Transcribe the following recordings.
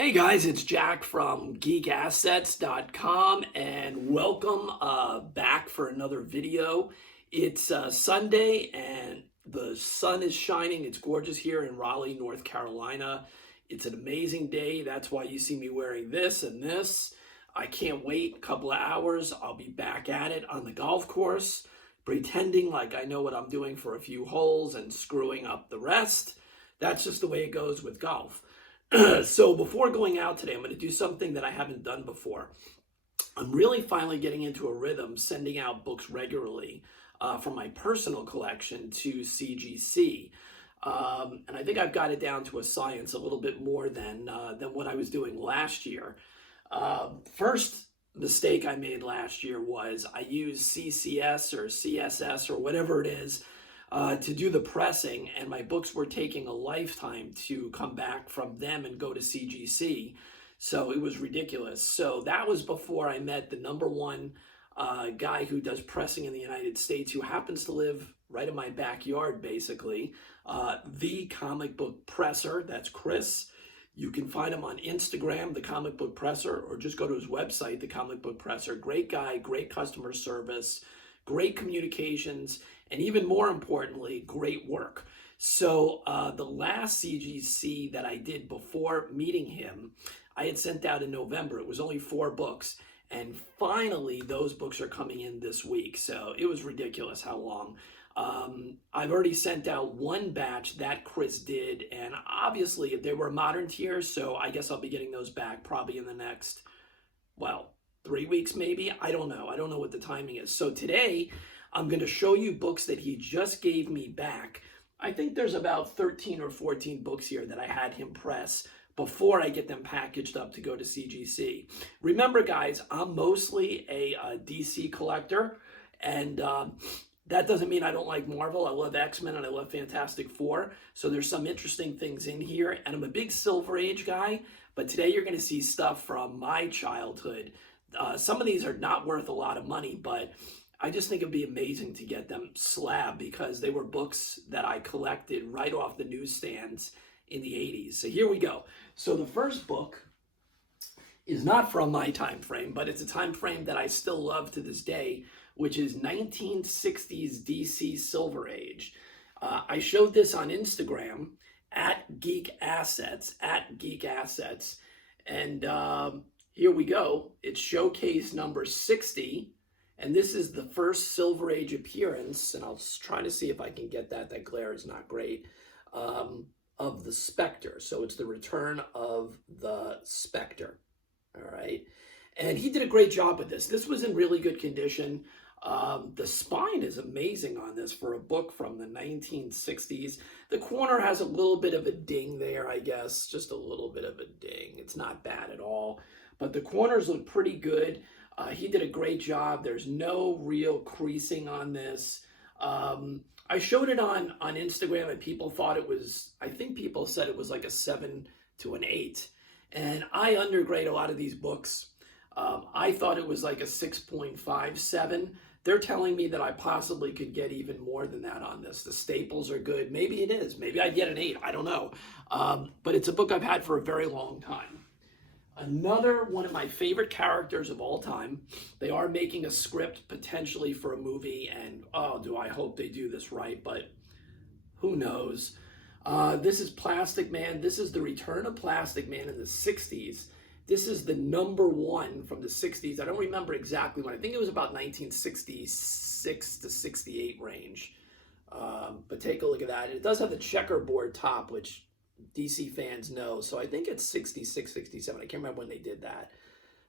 Hey guys, it's Jack from geekassets.com and welcome back for another video. It's Sunday and the sun is shining. It's gorgeous here in Raleigh, North Carolina. It's an amazing day. That's why you see me wearing this and this. I can't wait a couple of hours. I'll be back at it on the golf course, pretending like I know what I'm doing for a few holes and screwing up the rest. That's just the way it goes with golf. So before going out today, I'm going to do something that I haven't done before. I'm really finally getting into a rhythm, sending out books regularly from my personal collection to CGC. And I think I've got it down to a science a little bit more than what I was doing last year. First mistake I made last year was I used CCS or CSS or whatever it is to do the pressing, and my books were taking a lifetime to come back from them and go to CGC. So it was ridiculous. So that was before I met the number one guy who does pressing in the United States, who happens to live right in my backyard, basically. The Comic Book Presser, that's Chris. You can find him on Instagram, The Comic Book Presser, or just go to his website, The Comic Book Presser. Great guy, great customer service, great communications, and even more importantly, great work. So the last CGC that I did before meeting him, I had sent out in November. It was only 4 books. And finally, those books are coming in this week. So it was ridiculous how long. I've already sent out 1 batch that Chris did. And obviously, they were modern tiers. So I guess I'll be getting those back probably in the next, 3 weeks maybe. I don't know. I don't know what the timing is. So today, I'm going to show you books that he just gave me back. I think there's about 13 or 14 books here that I had him press before I get them packaged up to go to CGC. Remember, guys, I'm mostly a DC collector, and that doesn't mean I don't like Marvel. I love X-Men and I love Fantastic Four. So there's some interesting things in here, and I'm a big Silver Age guy, but today you're going to see stuff from my childhood. Some of these are not worth a lot of money, but I just think it'd be amazing to get them slab because they were books that I collected right off the newsstands in the 80s. So here we go. So the first book is not from my time frame, but it's a time frame that I still love to this day, which is 1960s DC Silver Age. I showed this on Instagram at Geek Assets, and here we go. It's showcase number 60. And this is the first Silver Age appearance, and I'll try to see if I can get that. That glare is not great, of the Spectre. So it's the return of the Spectre, all right? And he did a great job with this. This was in really good condition. The spine is amazing on this for a book from the 1960s. The corner has a little bit of a ding there, I guess, just a little bit of a ding. It's not bad at all, but the corners look pretty good. He did a great job. There's no real creasing on this. I showed it on Instagram and people thought it was, I think people said it was like a 7 to an 8. And I undergrade a lot of these books. I thought it was like a 6.57. They're telling me that I possibly could get even more than that on this. The staples are good. Maybe it is. Maybe I'd get an 8. I don't know. But it's a book I've had for a very long time. Another one of my favorite characters of all time. They are making a script potentially for a movie, and oh, do I hope they do this right, but who knows. This is Plastic Man. This is the return of Plastic Man in the 60s. This is the number 1 from the 60s. I don't remember exactly when. I think it was about 1966 to 68 range. But take a look at that. It does have the checkerboard top, which DC fans know. So I think it's 66, 67. I can't remember when they did that.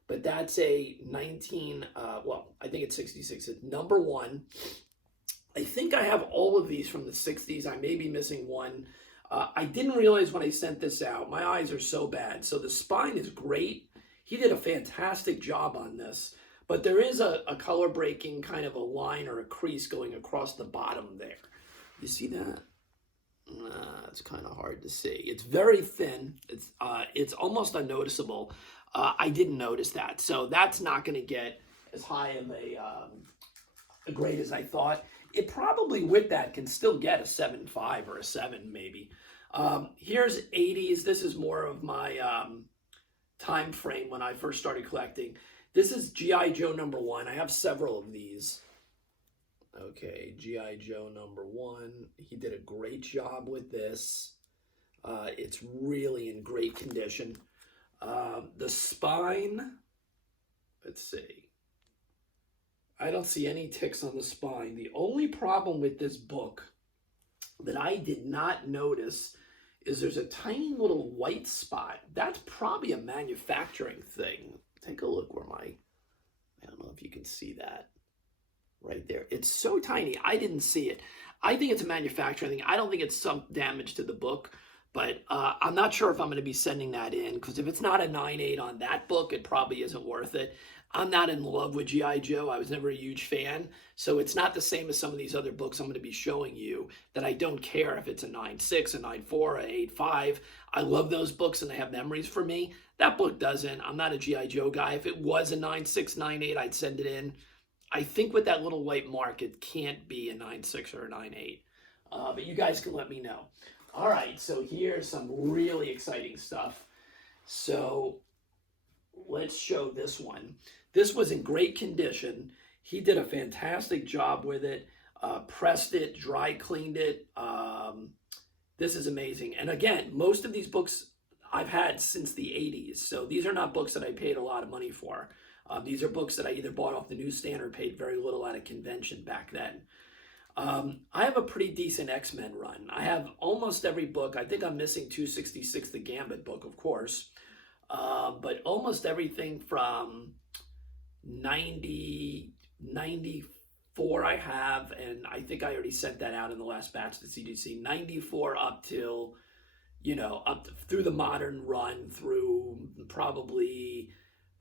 But that's a I think it's 66. It's number 1. I think I have all of these from the 60s. I may be missing one. I didn't realize when I sent this out. My eyes are so bad. So the spine is great. He did a fantastic job on this. But there is a color breaking kind of a line or a crease going across the bottom there. You see that? It's kind of hard to see. It's very thin. It's almost unnoticeable. I didn't notice that. So that's not going to get as high of a grade as I thought. It probably with that can still get a 7.5 or a 7 maybe. Here's 80s. This is more of my time frame when I first started collecting. This is G.I. Joe #1. I have several of these. Okay, G.I. Joe #1. He did a great job with this. It's really in great condition. The spine, let's see. I don't see any ticks on the spine. The only problem with this book that I did not notice is there's a tiny little white spot. That's probably a manufacturing thing. Take a look where I don't know if you can see that right there. It's so tiny. I didn't see it. I think it's a manufacturing thing. I don't think it's some damage to the book, but I'm not sure if I'm going to be sending that in, because if it's not a 9.8 on that book, it probably isn't worth it. I'm not in love with G.I. Joe. I was never a huge fan. So it's not the same as some of these other books I'm going to be showing you, that I don't care if it's a 9.6, a 9.4, a 8.5. I love those books and they have memories for me. That book doesn't. I'm not a G.I. Joe guy. If it was a 9.6, 9.8, I'd send it in. I think with that little white mark, it can't be a 9.6 or a 9.8. But you guys can let me know. All right, so here's some really exciting stuff. So let's show this one. This was in great condition. He did a fantastic job with it. Pressed it, dry cleaned it. This is amazing. And again, most of these books I've had since the 80s. So these are not books that I paid a lot of money for. These are books that I either bought off the newsstand or paid very little at a convention back then. I have a pretty decent X-Men run. I have almost every book. I think I'm missing 266, the Gambit book, of course. But almost everything from 94 I have, and I think I already sent that out in the last batch to CGC. 94 up till, through the modern run, through probably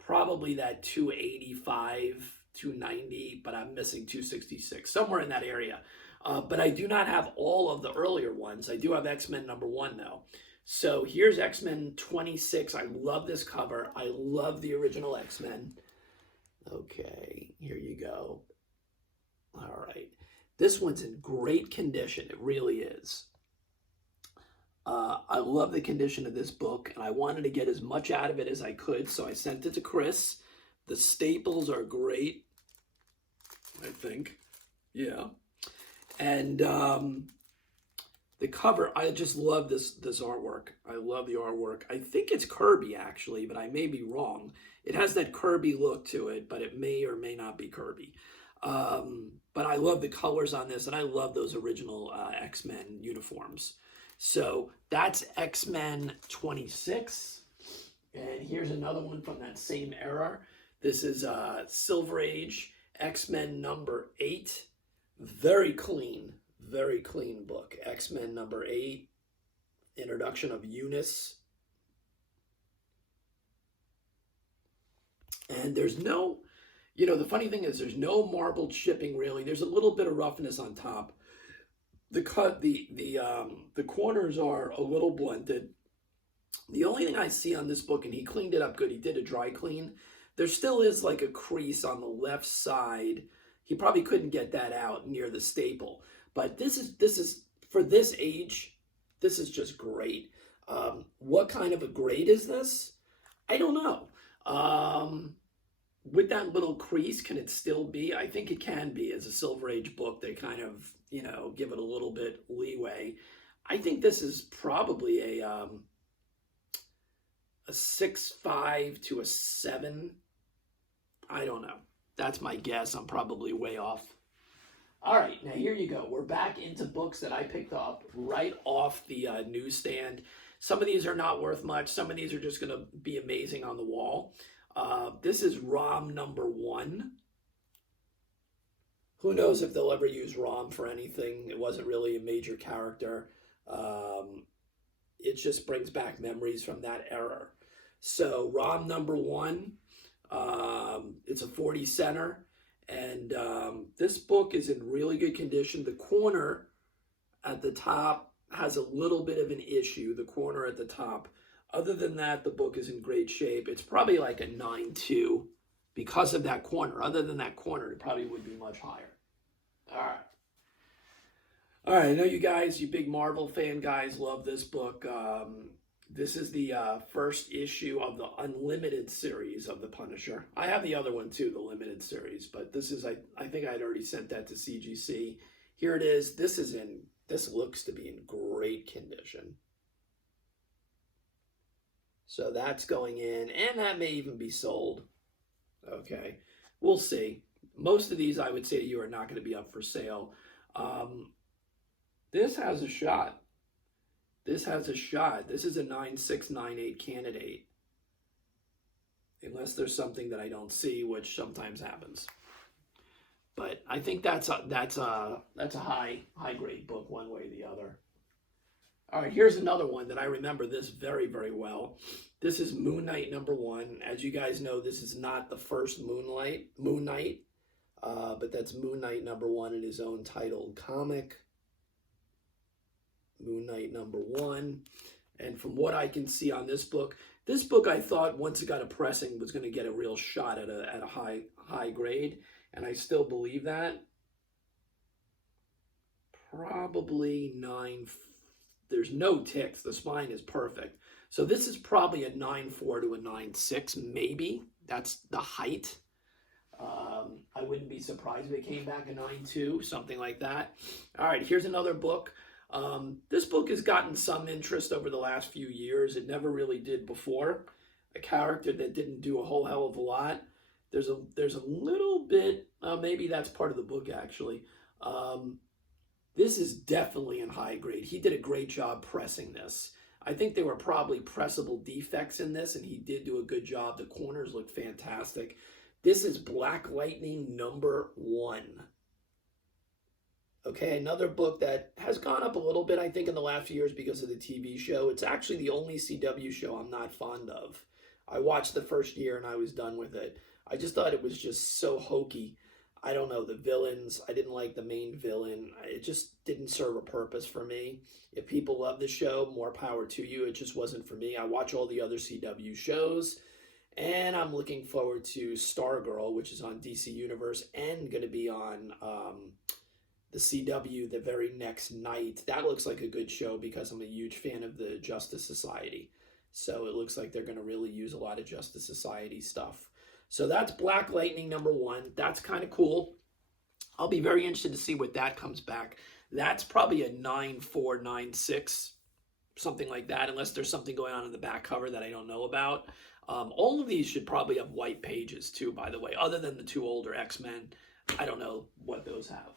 that 285, 290, but I'm missing 266, somewhere in that area. But I do not have all of the earlier ones. I do have X-Men #1 though. So here's X-Men 26. I love this cover. I love the original X-Men. Okay, here you go. All right. This one's in great condition. It really is. I love the condition of this book, and I wanted to get as much out of it as I could, so I sent it to Chris. The staples are great, I think. Yeah. And the cover, I just love this artwork. I love the artwork. I think it's Kirby, actually, but I may be wrong. It has that Kirby look to it, but it may or may not be Kirby. But I love the colors on this, and I love those original X-Men uniforms. So that's X-Men 26. And here's another one from that same era. This is Silver Age, X-Men #8. Very clean book. X-Men #8, introduction of Eunice. And there's no, the funny thing is there's no marbled shipping really. There's a little bit of roughness on top. The corners are a little blunted. The only thing I see on this book, and he cleaned it up good, he did a dry clean. There still is like a crease on the left side. He probably couldn't get that out near the staple. But this is for this age, this is just great. What kind of a grade is this? I don't know. With that little crease, can it still be? I think it can be. As a Silver Age book, they kind of, give it a little bit leeway. I think this is probably a 6.5 to a 7. I don't know. That's my guess. I'm probably way off. All right, now here you go. We're back into books that I picked up right off the newsstand. Some of these are not worth much. Some of these are just going to be amazing on the wall. This is ROM #1. Who knows if they'll ever use ROM for anything. It wasn't really a major character. It just brings back memories from that era. So ROM #1, it's a 40 center. And this book is in really good condition. The corner at the top has a little bit of an issue, the corner at the top. Other than that, the book is in great shape. It's probably like a 9.2 because of that corner. Other than that corner, it probably would be much higher. All right. All right, I know you guys, you big Marvel fan guys, love this book. This is the first issue of the Unlimited series of the Punisher. I have the other one too, the Limited series, but this is, I think I'd already sent that to CGC. Here it is. This looks to be in great condition. So that's going in, and that may even be sold. Okay, we'll see. Most of these, I would say to you, are not going to be up for sale. This has a shot. This has a shot. This is a 9698 candidate. Unless there's something that I don't see, which sometimes happens. But I think that's a high grade book one way or the other. All right, here's another one that I remember this very, very well. This is Moon Knight #1. As you guys know, this is not the first Moon Knight, but that's Moon Knight #1 in his own titled comic. Moon Knight #1. And from what I can see on this book I thought once it got a pressing was going to get a real shot at a high grade, and I still believe that. Probably 9. There's no ticks. The spine is perfect. So this is probably a 9.4 to a 9.6, maybe. That's the height. I wouldn't be surprised if it came back a 9.2, something like that. All right, here's another book. This book has gotten some interest over the last few years. It never really did before. A character that didn't do a whole hell of a lot. There's a little bit, maybe that's part of the book actually. This is definitely in high grade. He did a great job pressing this. I think there were probably pressable defects in this, and he did do a good job. The corners look fantastic. This is Black Lightning #1. Okay, another book that has gone up a little bit, I think, in the last few years because of the TV show. It's actually the only CW show I'm not fond of. I watched the first year and I was done with it. I just thought it was just so hokey. I don't know, the villains, I didn't like the main villain. It just didn't serve a purpose for me. If people love the show, more power to you. It just wasn't for me. I watch all the other CW shows, and I'm looking forward to Stargirl, which is on DC Universe and going to be on the CW the very next night. That looks like a good show because I'm a huge fan of the Justice Society. So it looks like they're going to really use a lot of Justice Society stuff. So that's Black Lightning #1. That's kind of cool. I'll be very interested to see what that comes back. That's probably a 9.4, 9.6, something like that, unless there's something going on in the back cover that I don't know about. All of these should probably have white pages too, by the way, other than the 2 older X-Men. I don't know what those have.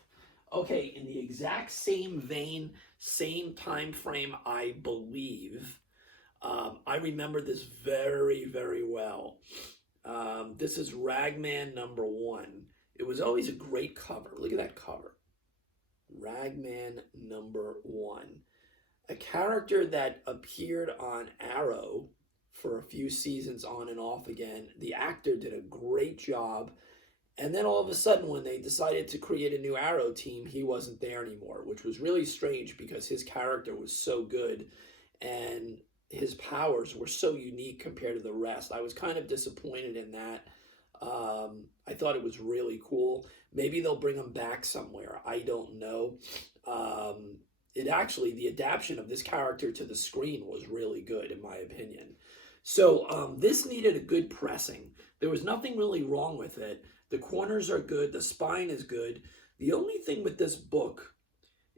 Okay, in the exact same vein, same time frame, I believe. I remember this very, very well. This is Ragman #1. It was always a great cover. Look at that cover. Ragman #1. A character that appeared on Arrow for a few seasons on and off again. The actor did a great job. And then all of a sudden, when they decided to create a new Arrow team, he wasn't there anymore, which was really strange because his character was so good and his powers were so unique compared to the rest. I was kind of disappointed in that. I thought it was really cool. Maybe they'll bring him back somewhere. I don't know. The adaptation of this character to the screen was really good, in my opinion. So this needed a good pressing. There was nothing really wrong with it. The corners are good. The spine is good. The only thing with this book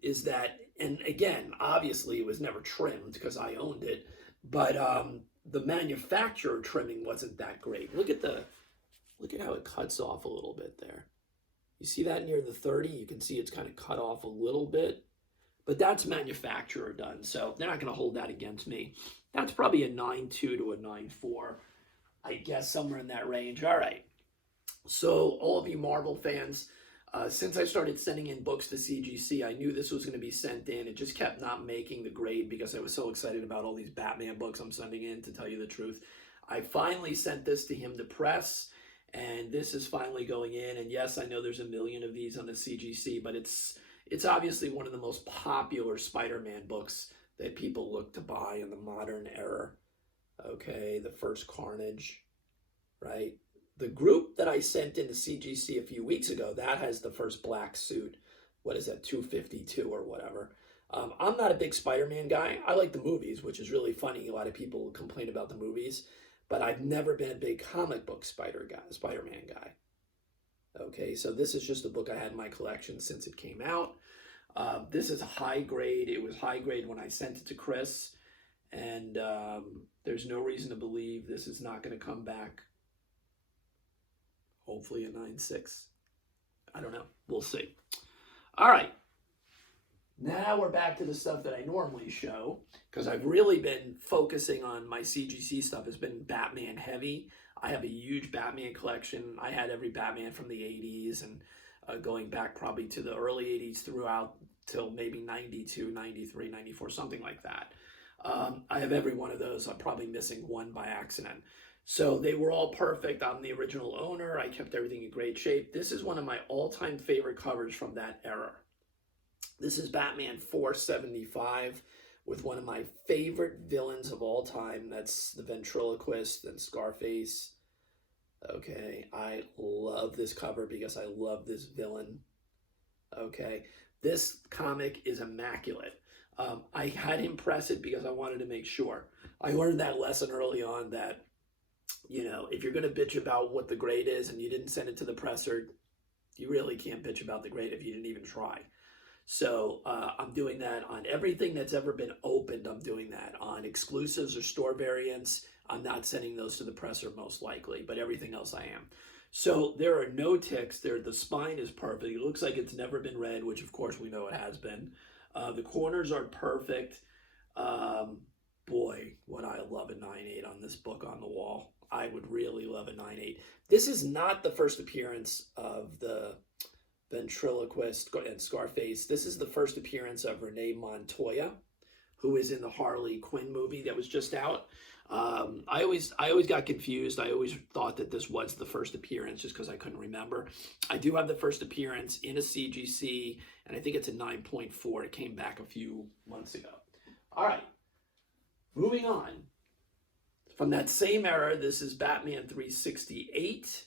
is that, and again, obviously it was never trimmed because I owned it, but the manufacturer trimming wasn't that great. Look at how it cuts off a little bit there. You see that near the 30? You can see it's kind of cut off a little bit, but that's manufacturer done, so they're not going to hold that against me. That's probably a 9.2 to a 9.4, I guess, somewhere in that range. All right. So all of you Marvel fans, since I started sending in books to CGC, I knew this was going to be sent in. It just kept not making the grade because I was so excited about all these Batman books I'm sending in, to tell you the truth. I finally sent this to him to press, and this is finally going in. And yes, I know there's a million of these on the CGC, but it's obviously one of the most popular Spider-Man books that people look to buy in the modern era. Okay, the first Carnage, right? The group that I sent into CGC a few weeks ago, that has the first black suit. What is that, 252 or whatever. I'm not a big Spider-Man guy. I like the movies, which is really funny. A lot of people complain about the movies, but I've never been a big comic book Spider-Man guy. Okay, so this is just a book I had in my collection since it came out. This is a high grade. It was high grade when I sent it to Chris, and there's no reason to believe this is not going to come back. Hopefully a 9.6. I don't know. We'll see. All right. Now we're back to the stuff that I normally show, because I've really been focusing on my CGC stuff. Has been Batman heavy. I have a huge Batman collection. I had every Batman from the 80s and going back probably to the early 80s throughout till maybe 92, 93, 94, something like that. I have every one of those. I'm probably missing one by accident. So they were all perfect. I'm the original owner. I kept everything in great shape. This is one of my all-time favorite covers from that era. This is Batman 475 with one of my favorite villains of all time. That's the ventriloquist and Scarface. Okay, I love this cover because I love this villain. Okay, this comic is immaculate. I had him press it because I wanted to make sure. I learned that lesson early on that, you know, if you're going to bitch about what the grade is and you didn't send it to the presser, you really can't bitch about the grade if you didn't even try. So I'm doing that on everything that's ever been opened. I'm doing that on exclusives or store variants. I'm not sending those to the presser most likely, but everything else I am. So there are no ticks there. The spine is perfect. It looks like it's never been read, which of course we know it has been. The corners are perfect. Boy, would I love a 9.8 on this book on the wall. I would really love a 9.8. This is not the first appearance of the ventriloquist and Scarface. This is the first appearance of Renee Montoya, who is in the Harley Quinn movie that was just out. I always got confused. I always thought that this was the first appearance just because I couldn't remember. I do have the first appearance in a CGC, and I think it's a 9.4. It came back a few months ago. All right, moving on. From that same era, this is Batman 368.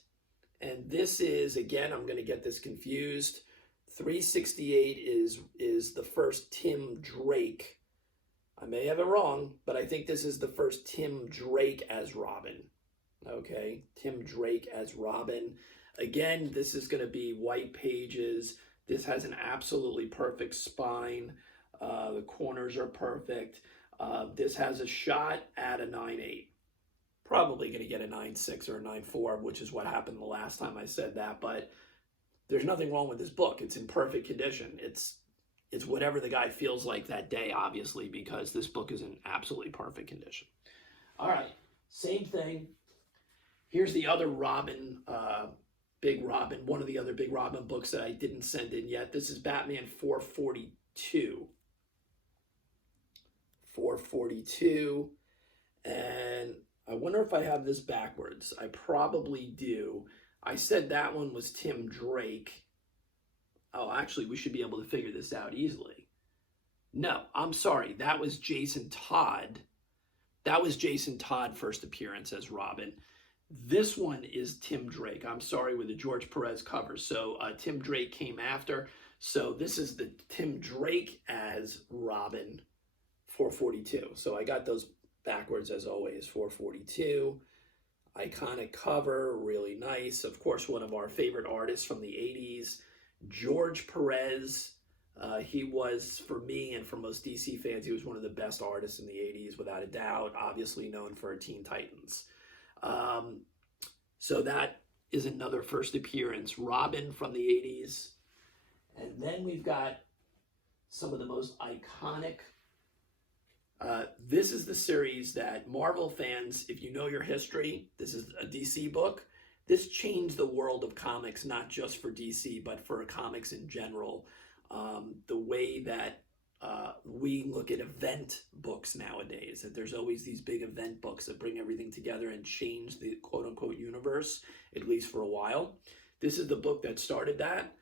And this is, again, I'm going to get this confused. 368 is the first Tim Drake. I may have it wrong, but I think this is the first Tim Drake as Robin. Okay, Tim Drake as Robin. Again, this is going to be white pages. This has an absolutely perfect spine. The corners are perfect. This has a shot at a 9.8. Probably going to get a 9.6 or a 9.4, which is what happened the last time I said that. But there's nothing wrong with this book. It's in perfect condition. It's whatever the guy feels like that day, obviously, because this book is in absolutely perfect condition. All right, same thing. Here's the other Robin, Big Robin, one of the other Big Robin books that I didn't send in yet. This is Batman 442. 442. And I wonder if I have this backwards. I probably do. I said that one was Tim Drake. Oh, actually, we should be able to figure this out easily. No, I'm sorry. That was Jason Todd. That was Jason Todd first appearance as Robin. This one is Tim Drake. I'm sorry, with the George Perez cover. So Tim Drake came after. So this is the Tim Drake as Robin 442. So I got those backwards as always. 442. Iconic cover, really nice. Of course, one of our favorite artists from the 80s, George Perez. He was, for me and for most DC fans, he was one of the best artists in the 80s, without a doubt, obviously known for Teen Titans. So that is another first appearance. Robin from the 80s. And then we've got some of the most iconic. This is the series that Marvel fans, if you know your history, this is a DC book. This changed the world of comics, not just for DC, but for comics in general. The way that we look at event books nowadays, that there's always these big event books that bring everything together and change the quote-unquote universe, at least for a while. This is the book that started that.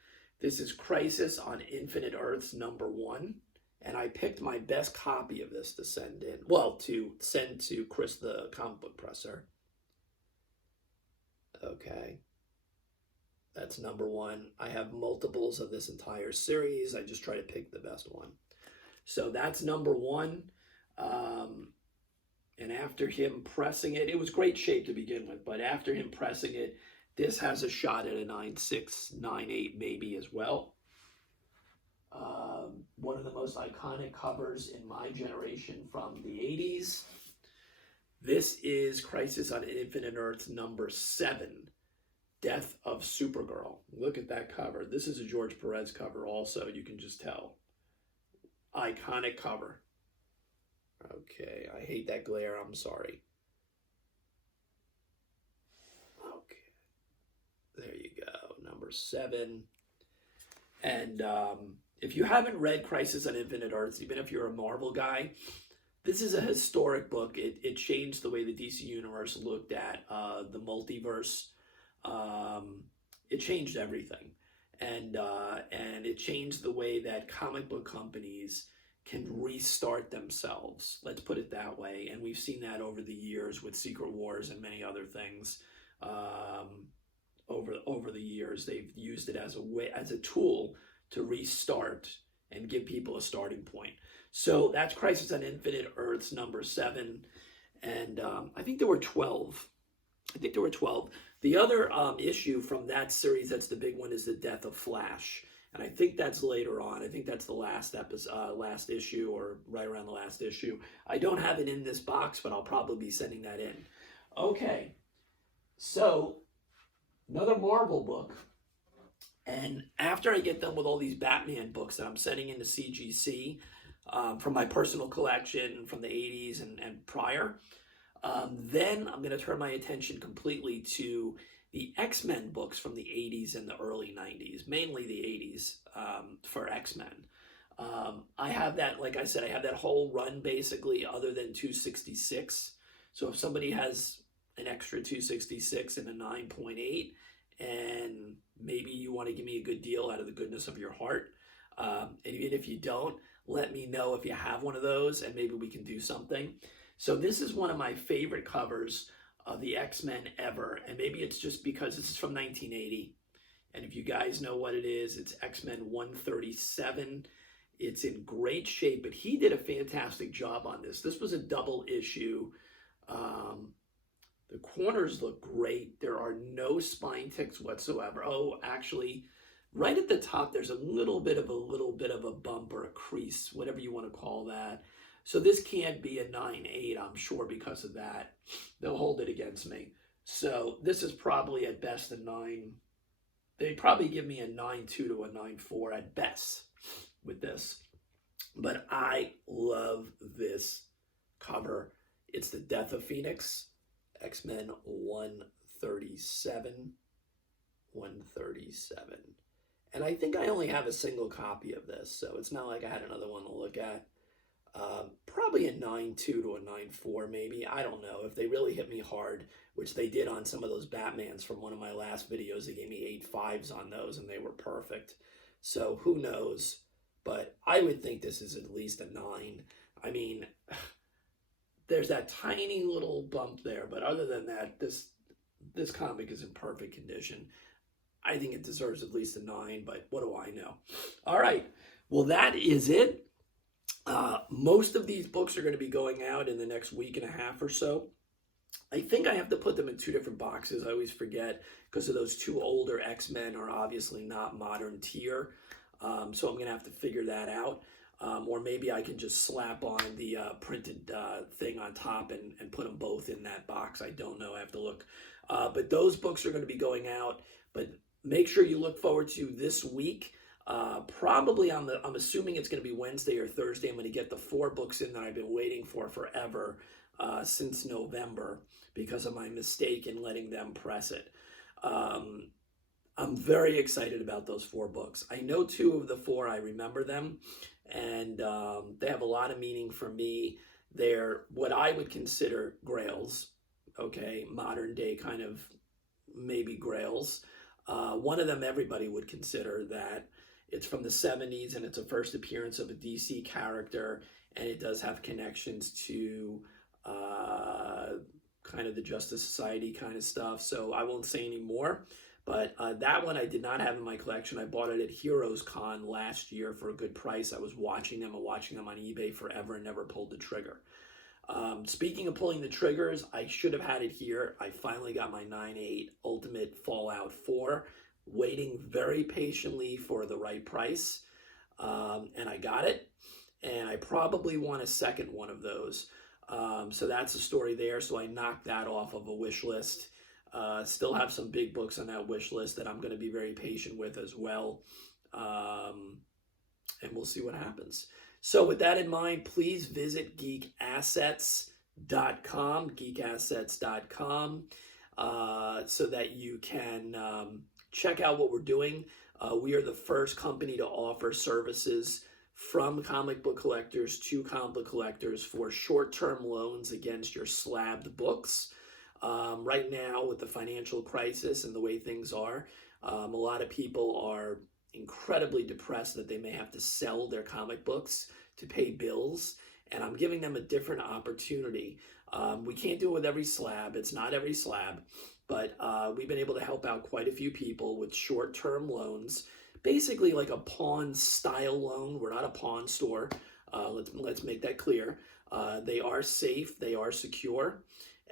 This is Crisis on Infinite Earths #1. And I picked my best copy of this to send in. Well, to send to Chris, the comic book presser. Okay. That's #1. I have multiples of this entire series. I just try to pick the best one. So that's number one. And after him pressing it, it was great shape to begin with, but after him pressing it, this has a shot at a 9.6, 9.8 maybe as well. One of the most iconic covers in my generation from the 80s. This is Crisis on Infinite Earths number 7, Death of Supergirl. Look at that cover. This is a George Perez cover also, you can just tell. Iconic cover. Okay, I hate that glare, I'm sorry. Okay, there you go, number 7. And if you haven't read Crisis on Infinite Earths, even if you're a Marvel guy, this is a historic book. It changed the way the DC Universe looked at the multiverse. It changed everything. And it changed the way that comic book companies can restart themselves. Let's put it that way. And we've seen that over the years with Secret Wars and many other things. Over the years, they've used it as a tool to restart and give people a starting point. So that's Crisis on Infinite Earths number 7, and I think there were 12. The other issue from that series that's the big one is the Death of Flash, and I think that's later on. I think that's the last issue, or right around the last issue. I don't have it in this box, but I'll probably be sending that in. Okay, so another Marvel book. And after I get done with all these Batman books that I'm sending into CGC from my personal collection from the 80s and prior, then I'm going to turn my attention completely to the X-Men books from the 80s and the early 90s, mainly the 80s for X-Men. I have that, like I said, I have that whole run basically other than 266. So if somebody has an extra 266 and a 9.8, and maybe you want to give me a good deal out of the goodness of your heart, and even if you don't, let me know if you have one of those and maybe we can do something. So this is one of my favorite covers of the X-Men ever, and maybe it's just because this is from 1980, and if you guys know what it is, it's X-Men 137. It's in great shape, but he did a fantastic job on this. This was a double issue. The corners look great. There are no spine ticks whatsoever. Oh, actually, right at the top, there's a little bit of a bump or a crease, whatever you want to call that. So this can't be a 9.8, I'm sure, because of that. They'll hold it against me. So this is probably at best a 9. They'd probably give me a 9.2 to a 9.4 at best with this. But I love this cover. It's the Death of Phoenix. X-Men 137. And I think I only have a single copy of this, so it's not like I had another one to look at. Probably a 9.2 to a 9.4 maybe. I don't know. If they really hit me hard, which they did on some of those Batmans from one of my last videos, they gave me 8.5s on those and they were perfect. So who knows? But I would think this is at least a 9. I mean, there's that tiny little bump there, but other than that, this comic is in perfect condition. I think it deserves at least a 9, but what do I know? All right, well, that is it. Most of these books are going to be going out in the next week and a half or so. I think I have to put them in 2 different boxes. I always forget because of those 2 older X-Men are obviously not modern tier. So I'm going to have to figure that out. Or maybe I can just slap on the printed thing on top and put them both in that box. I don't know. I have to look. But those books are going to be going out. But make sure you look forward to this week. Probably I'm assuming it's going to be Wednesday or Thursday. I'm going to get the 4 books in that I've been waiting for forever since November because of my mistake in letting them press it. I'm very excited about those 4 books. I know 2 of the 4, I remember them, and they have a lot of meaning for me. They're what I would consider grails, okay, modern day kind of maybe grails. One of them everybody would consider that. It's from the 70s, and it's a first appearance of a DC character, and it does have connections to kind of the Justice Society kind of stuff, so I won't say any more. But that one I did not have in my collection. I bought it at Heroes Con last year for a good price. I was watching them on eBay forever and never pulled the trigger. Speaking of pulling the triggers, I should have had it here. I finally got my 9/8 Ultimate Fallout 4, waiting very patiently for the right price. And I got it. And I probably want a second one of those. So that's a story there. So I knocked that off of a wish list. Still have some big books on that wish list that I'm going to be very patient with as well. And we'll see what happens. So with that in mind, please visit geekassets.com, so that you can check out what we're doing. We are the first company to offer services from comic book collectors to comic book collectors for short-term loans against your slabbed books. Right now, with the financial crisis and the way things are, a lot of people are incredibly depressed that they may have to sell their comic books to pay bills, and I'm giving them a different opportunity. We can't do it with every slab. It's not every slab, but we've been able to help out quite a few people with short-term loans, basically like a pawn style loan. We're not a pawn store. Let's make that clear. They are safe, they are secure,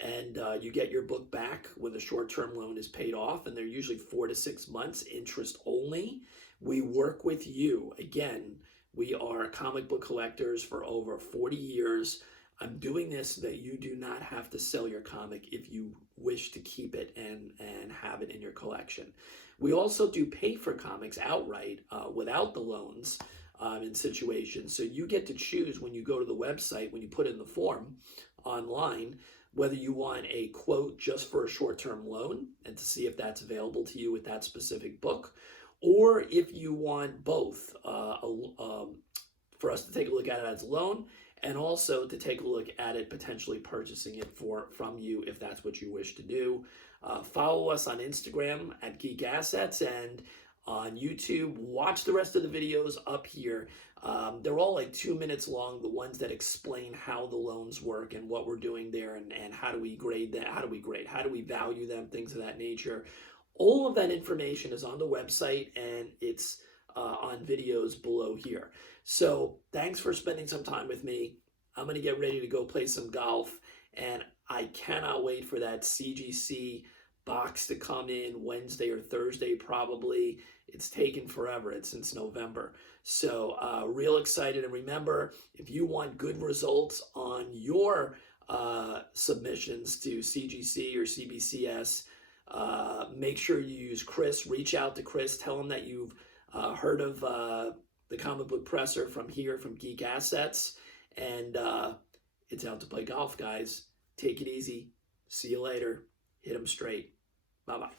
and you get your book back when the short-term loan is paid off, and they're usually 4 to 6 months, interest only. We work with you. Again, we are comic book collectors for over 40 years. I'm doing this so that you do not have to sell your comic if you wish to keep it and have it in your collection. We also do pay for comics outright without the loans in situations. So you get to choose when you go to the website, when you put in the form online, whether you want a quote just for a short-term loan and to see if that's available to you with that specific book, or if you want both, for us to take a look at it as a loan, and also to take a look at it, potentially purchasing it from you if that's what you wish to do. Follow us on Instagram at Geek Assets, and on YouTube. Watch the rest of the videos up here. They're all like 2 minutes long, the ones that explain how the loans work and what we're doing there, and how do we grade that, how do we value them, things of that nature. All of that information is on the website, and it's on videos below here. So thanks for spending some time with me. I'm going to get ready to go play some golf, and I cannot wait for that CGC box to come in Wednesday or Thursday probably. It's taken forever. It's since November. So real excited. And remember, if you want good results on your submissions to CGC or CBCS, make sure you use Chris. Reach out to Chris. Tell him that you've heard of the comic book presser from here, from Geek Assets. And it's out to play golf, guys. Take it easy. See you later. Hit them straight. Bye-bye.